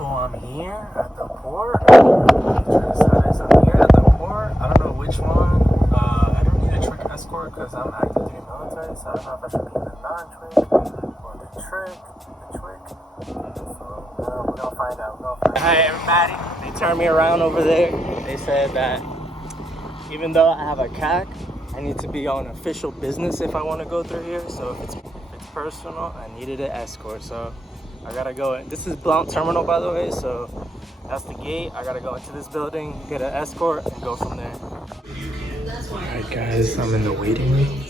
people, I'm here at the port. I'm here at the port. I don't know which one. I don't need a trick escort because I'm active duty military, so I don't know if I should be in the non-trick or the trick. So we're gonna find out. Hi everybody. They turned me around over there. They said that even though I have a CAC, I need to be on official business if I want to go through here. So if it's personal, I needed an escort. So I gotta go in. This is Blount Terminal, by the way, so that's the gate. I gotta go into this building, get an escort, and go from there. Alright guys, I'm in the waiting room.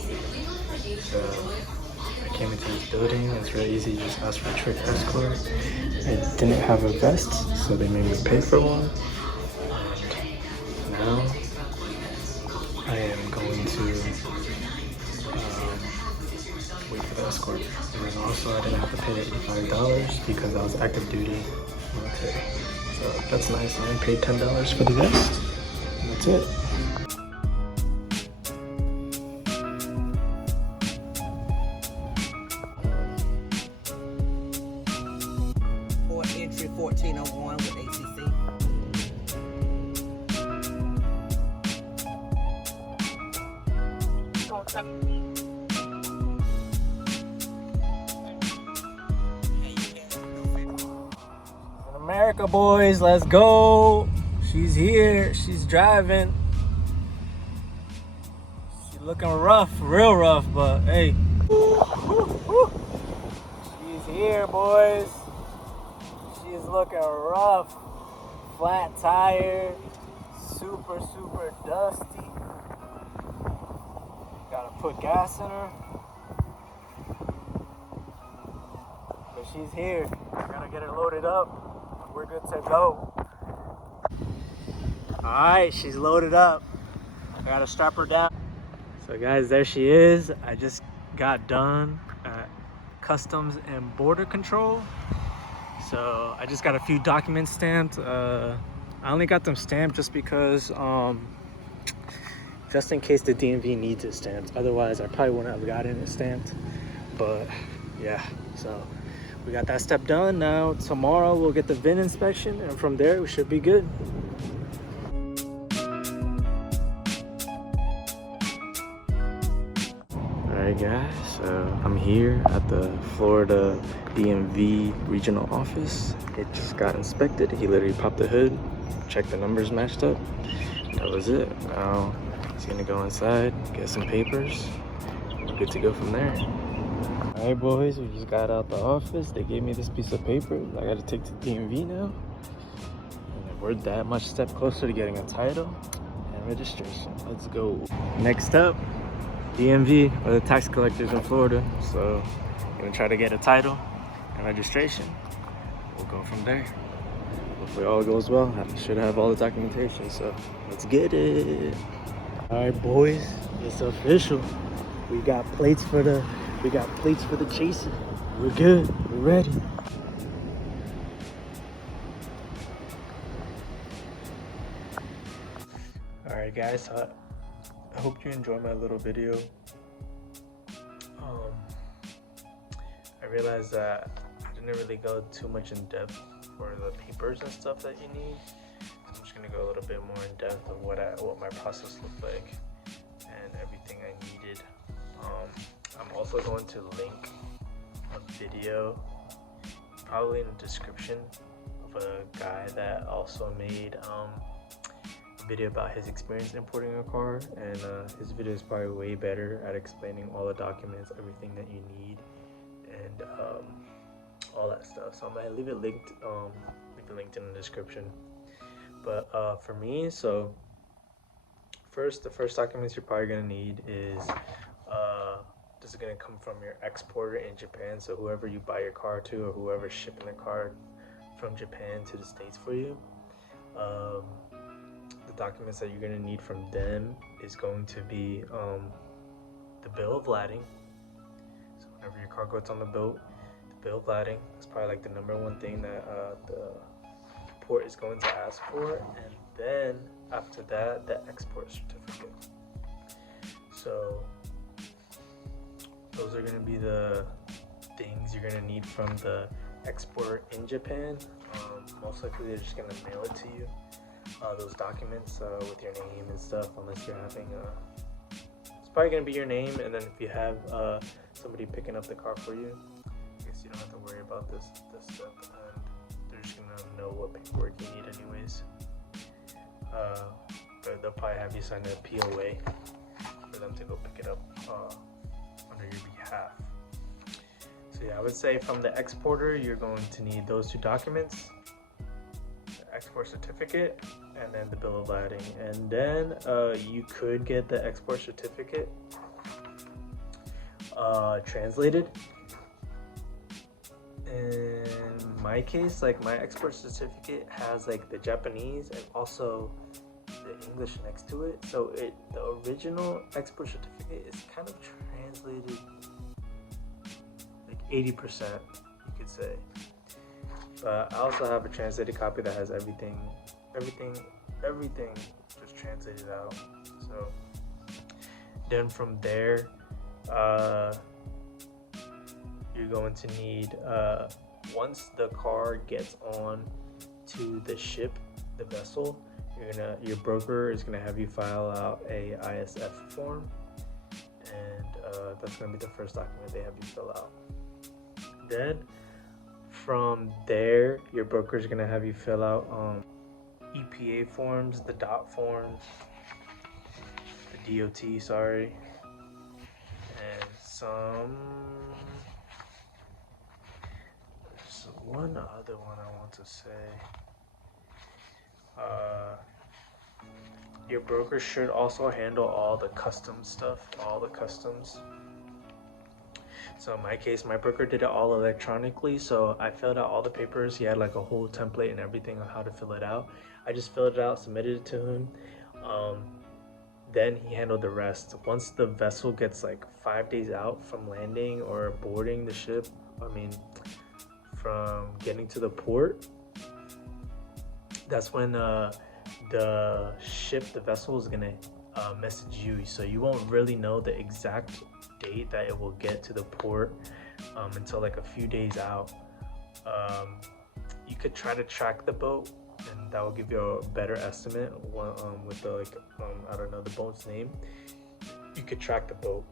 So I came into this building. It's really easy. You just ask for a trick escort. I didn't have a vest, so they made me pay for one. And now I am going to wait for the escort. And then also I didn't have to pay the $85 because I was active duty military. So that's nice. I paid $10 for the vest. And that's it. Entry 1401 with ACC. America, boys, let's go. She's here. She's driving. She's looking rough, real rough, but hey. She's here, boys. She's looking rough. Flat tire. Super dusty. Gotta put gas in her. But she's here. Gotta get her loaded up. We're good to go. Alright, she's loaded up. I gotta strap her down. So guys, there she is. I just got done at Customs and Border Control. So I just got a few documents stamped. I only got them stamped just because, just in case the DMV needs it stamped. Otherwise, I probably wouldn't have gotten it stamped. But yeah, so we got that step done. Now tomorrow we'll get the VIN inspection, and from there we should be good. Alright guys, so I'm here at the Florida DMV regional office. It just got inspected. He literally popped the hood, checked the numbers matched up. That was it. Now he's gonna go inside, get some papers. We're good to go from there. Alright boys, we just got out the office. They gave me this piece of paper I gotta take to DMV now. And we're that much step closer to getting a title and registration. Let's go. Next up, DMV, or the tax collectors in Florida. So I'm gonna try to get a title and registration. We'll go from there. Hopefully all goes well. I should have all the documentation, so let's get it. Alright boys, it's official. We got plates for the Chaser. We're good. We're ready. Alright guys, I hope you enjoyed my little video. I realized that I didn't really go too much in depth for the papers and stuff that you need. So I'm just gonna go a little bit more in depth of what my process looked like and everything I needed. I'm also going to link a video, probably in the description, of a guy that also made a video about his experience importing a car, and his video is probably way better at explaining all the documents, everything that you need, and all that stuff. So I'm gonna leave it linked in the description. But for me, so the first documents you're probably gonna need is this is gonna come from your exporter in Japan. So whoever you buy your car to, or whoever's shipping the car from Japan to the States for you, the documents that you're gonna need from them is going to be the bill of lading. So whenever your car goes on the boat, the bill of lading is probably like the #1 thing that the port is going to ask for, and then after that, the export certificate. So those are going to be the things you're going to need from the exporter in Japan. most likely they're just gonna mail it to you. Those documents with your name and stuff, unless you're having it's probably gonna be your name, and then if you have somebody picking up the car for you, I guess you don't have to worry about this step, and they're just gonna know what paperwork you need anyways. But they'll probably have you sign a POA for them to go pick it up under your behalf. So yeah, I would say from the exporter, you're going to need those two documents, the export certificate, and then the bill of lading. And then you could get the export certificate translated. In my case, like my export certificate has like the Japanese and also the English next to it. So the original export certificate is kind of translated like 80%, you could say. But I also have a translated copy that has everything just translated out. So then from there, you're going to need, once the car gets on to the ship, the vessel, your broker is gonna have you file out a ISF form, and that's gonna be the first document they have you fill out. Then from there, your broker is gonna have you fill out EPA forms, the DOT forms, the DOT, sorry, and there's one other one I want to say. Your broker should also handle all the customs stuff, all the customs. So in my case, my broker did it all electronically, so I filled out all the papers. He had like a whole template and everything on how to fill it out. I just filled it out, submitted it to him. Then he handled the rest. Once the vessel gets like 5 days out from landing or boarding the ship, from getting to the port, that's when the vessel is gonna message you. So you won't really know the exact date that it will get to the port until like a few days out. You could try to track the boat, and that will give you a better estimate with the I don't know the boat's name. You could track the boat.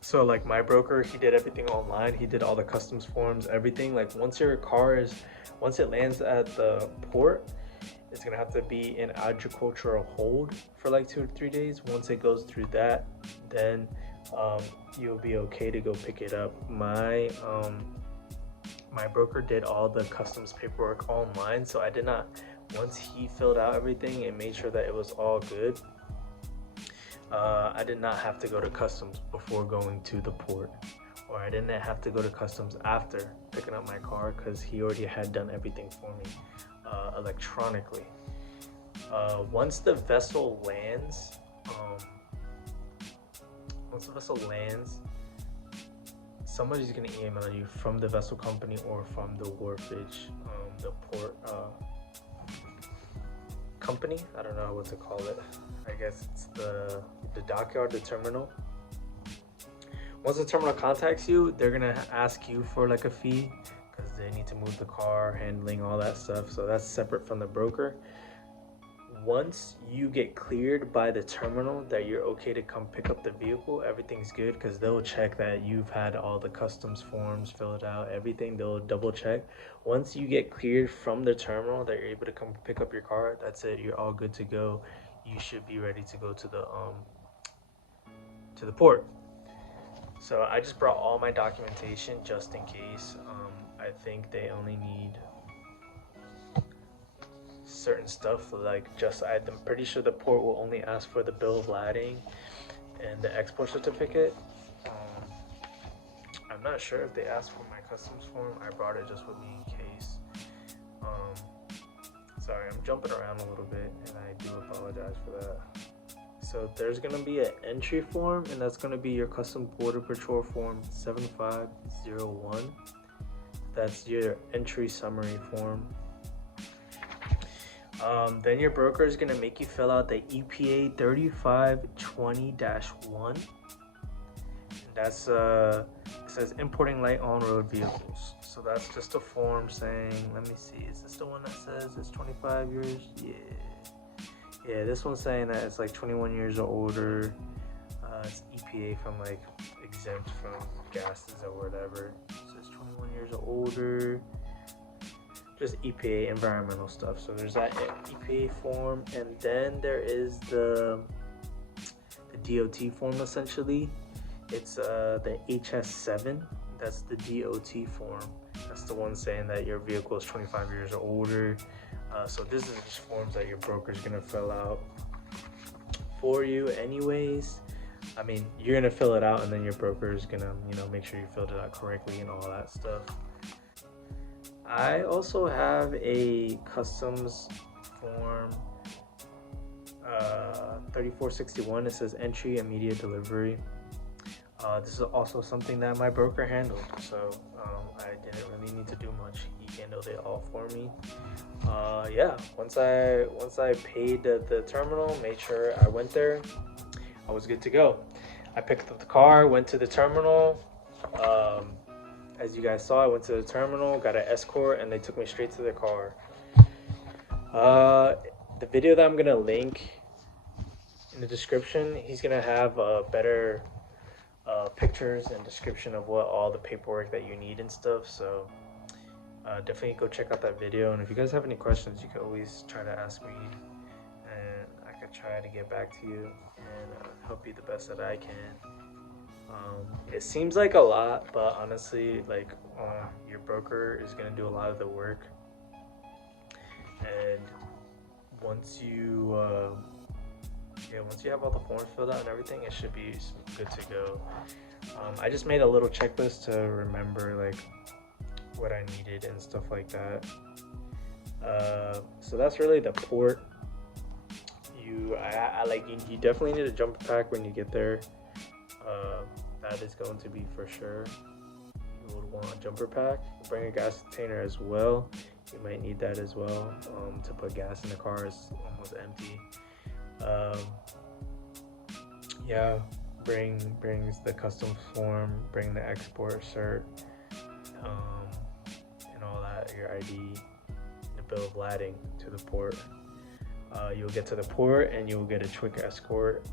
So like my broker, he did everything online. He did all the customs forms, everything. Like once it lands at the port, it's gonna have to be in agricultural hold for like 2 to 3 days. Once it goes through that, then you'll be okay to go pick it up. My broker did all the customs paperwork online, so I did not. Once he filled out everything and made sure that it was all good, I did not have to go to customs before going to the port, or I didn't have to go to customs after picking up my car, because he already had done everything for me electronically. Once the vessel lands, somebody's gonna email you from the vessel company or from the wharfage, the port company. I don't know what to call it. I guess it's the dockyard, the terminal. Once the terminal contacts you, they're gonna ask you for like a fee, because they need to move the car, handling all that stuff. So that's separate from the broker. Once you get cleared by the terminal that you're okay to come pick up the vehicle, everything's good, because they'll check that you've had all the customs forms filled out, everything. They'll double check. Once you get cleared from the terminal that you're able to come pick up your car, that's it. You're all good to go. You should be ready to go to the port. So I just brought all my documentation just in case. I think they only need certain stuff, like I'm pretty sure the port will only ask for the bill of lading and the export certificate. I'm not sure if they asked for my customs form. I brought it just with me in case. Sorry, I'm jumping around a little bit, and I do apologize for that. So there's gonna be an entry form, and that's gonna be your Custom Border Patrol form 7501. That's your entry summary form. Then your broker is gonna make you fill out the EPA 3520-1. That's it says importing light on-road vehicles. So that's just a form saying, let me see, is this the one that says it's 25 years? Yeah, this one's saying that it's like 21 years or older. It's EPA from like exempt from gases or whatever. It says 21 years or older. Just EPA environmental stuff. So there's that EPA form, and then there is the DOT form essentially. It's the HS7. That's the DOT form. That's the one saying that your vehicle is 25 years or older. So this is just forms that your broker's gonna fill out for you anyways. I mean, you're gonna fill it out and then your broker is gonna, make sure you filled it out correctly and all that stuff. I also have a customs form 3461. It says entry immediate delivery. This is also something that my broker handled, so I didn't really need to do much. He handled it all for me. Yeah, once I paid the terminal, made sure I went there, I was good to go. I picked up the car, went to the terminal. As you guys saw, I went to the terminal, got an escort, and they took me straight to the car. The video that I'm gonna link in the description, he's gonna have better pictures and description of what all the paperwork that you need and stuff. So definitely go check out that video. And if you guys have any questions, you can always try to ask me, and I could try to get back to you and help you the best that I can. It seems like a lot, but honestly, like your broker is gonna do a lot of the work, and once you have all the forms filled out and everything, it should be good to go. I just made a little checklist to remember like what I needed and stuff like that. So that's really the port. You definitely need a jumper pack when you get there. That is going to be for sure. You would want a jumper pack. Bring a gas container as well. You might need that as well to put gas in the car. It's almost empty. Yeah, brings the customs form, bring the export cert, and all that, your ID, the bill of lading to the port. You'll get to the port and you'll get a quick escort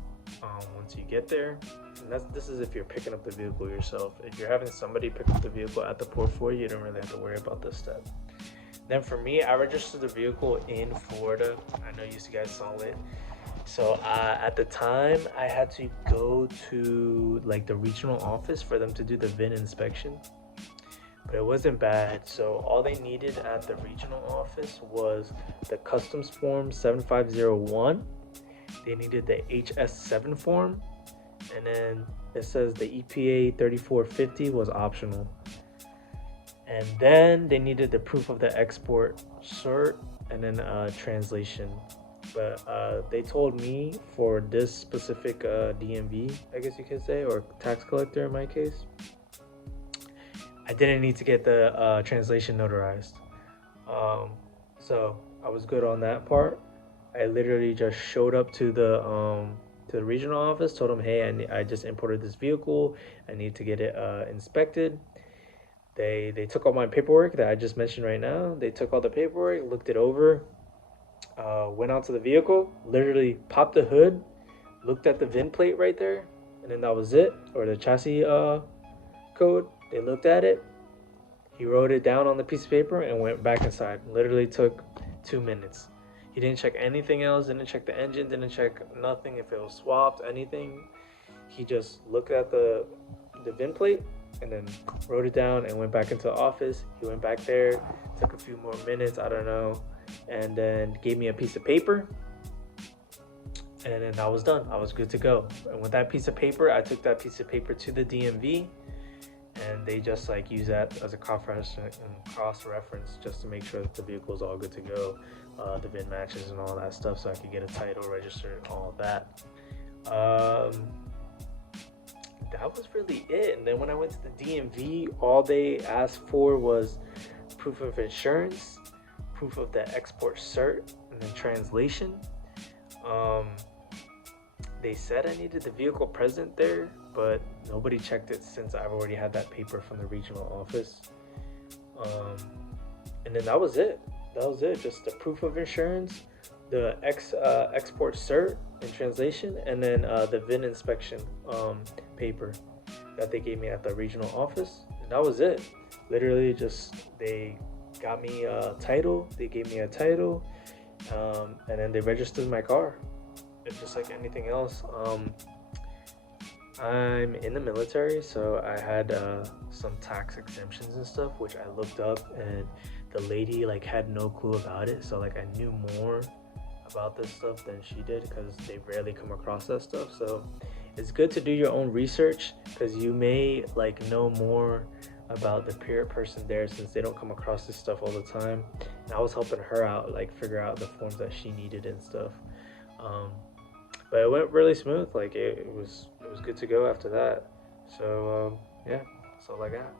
once you get there. And this is if you're picking up the vehicle yourself. If you're having somebody pick up the vehicle at the port for you, you don't really have to worry about this step. Then for me, I registered the vehicle in Florida. I know you guys saw it. So at the time, I had to go to like the regional office for them to do the VIN inspection. But it wasn't bad. So all they needed at the regional office was the customs form 7501. They needed the HS7 form. And then it says the EPA 3450 was optional. And then they needed the proof of the export cert and then translation. But they told me for this specific DMV, I guess you could say, or tax collector in my case, I didn't need to get the translation notarized. So I was good on that part. I literally just showed up to the regional office, told them, hey, I just imported this vehicle. I need to get it inspected. They took all my paperwork that I just mentioned right now. They took all the paperwork, looked it over, went out to the vehicle, literally popped the hood, looked at the VIN plate right there, and then that was it, or the chassis code. They looked at it. He wrote it down on the piece of paper and went back inside. Literally took 2 minutes. He didn't check anything else, didn't check the engine, didn't check nothing, if it was swapped, anything. He just looked at the VIN plate and then wrote it down and went back into the office. He went back there, took a few more minutes, I don't know, and then gave me a piece of paper. And then I was done. I was good to go. And with that piece of paper, I took that piece of paper to the DMV, and they just like use that as a cross-reference just to make sure that the vehicle is all good to go. The VIN matches and all that stuff, so I could get a title registered, all that. That was really it. And then when I went to the DMV, all they asked for was proof of insurance, proof of the export cert, and then translation. They said I needed the vehicle present there, but nobody checked it since I've already had that paper from the regional office. And then that was it. Just the proof of insurance, the export cert and translation, and then the VIN inspection paper that they gave me at the regional office. And that was it. Literally, just they got me a title. They gave me a title, and then they registered my car. It's just like anything else. I'm in the military, so I had some tax exemptions and stuff, which I looked up, and the lady like had no clue about it. So like I knew more about this stuff than she did, because they rarely come across that stuff. So it's good to do your own research, because you may like know more about the period person there, since they don't come across this stuff all the time. And I was helping her out, like figure out the forms that she needed and stuff. But it went really smooth. Like it was good to go after that. So yeah, that's all I got.